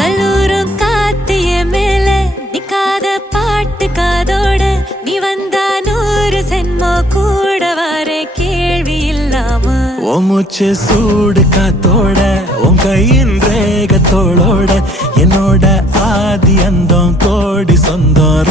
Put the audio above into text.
கல்லூரும் காத்து என் மேல நிக்காத பாட்டு காதோட நீ வந்தா 100 சென்மோ கூட வர கேள்வி இல்லாம உன் மூச்சு சூடு காத்தோட உன் கையின் ரேகத்தோளோட என்னோட ஆதி அந்தம் கோடி சொந்தம்